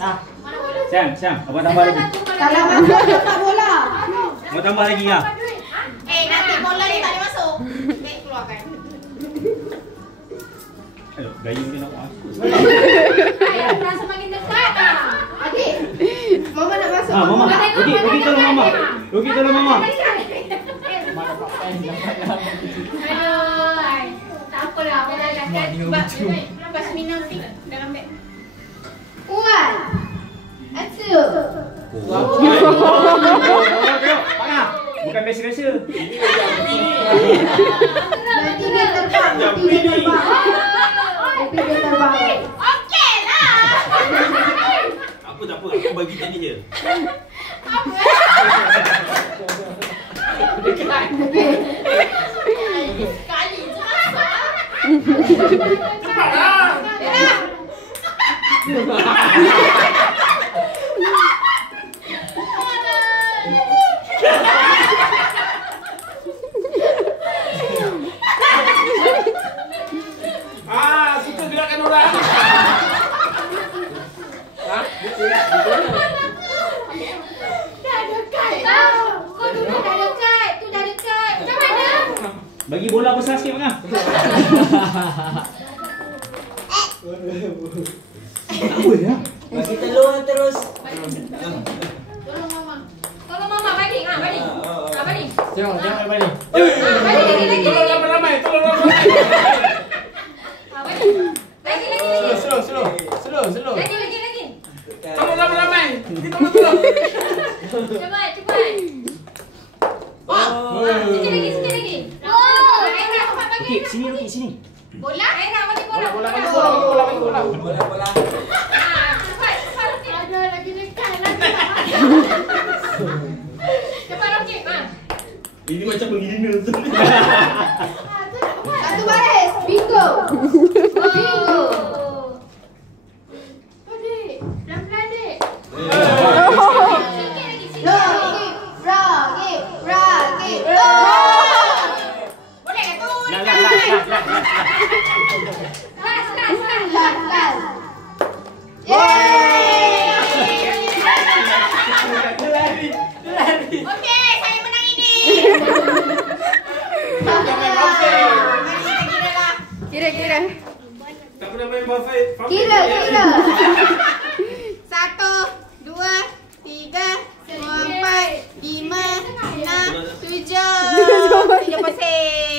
Siang. Abang tambah lagi. Kalau masuk dapat bola. Mau tambah lagi lah. Nanti bola ni tak boleh masuk. Baik, keluarkan. Aduh, gaya dia nak masuk. Dah semakin dekat. Adik. Mama nak masuk. Mama. Rugi tolong mama. Rugi tolong mama. Aduh. Tak apalah, bola dah kan. Lepas minum pik dalam beg. 1, 2. Bukan biasa-biasa. Nanti dia terbang. Okey lah. Tak apa. Aku bagi tadi je. Sekali je masak. Cepatlah. Suka gerakan orang. Dah dekat tau. Kau duduk dah dekat. Tu dah dekat. Macam mana? Bagi bola besar sikit Mangah. Apa ya? Bagi telur terus. Tolong mama balik. Balik. Balik. Jangan balik. Balik lagi. Tolong ramai-ramai. Lagi. Slow. Lagi. Tolong ramai-ramai. Tolong. Cepat. Sikit lagi. Aira, cepat bagi. Okey, sini. Bola? Aira, bagi bola. Bola. Cepat, Rocky. Ada lagi dekat lagi. Cepat, Rocky. Ini macam menghina tu. Satu baris. Bingo. Adik, pelan-pelan dek. Rocky. Boleh ke tu? Last. Yeay. Okey, saya menang ini. Kira. Tak pernah main buffet. Kira. 1, 2, 3, 4, 5, 6, 7. 7 pasir.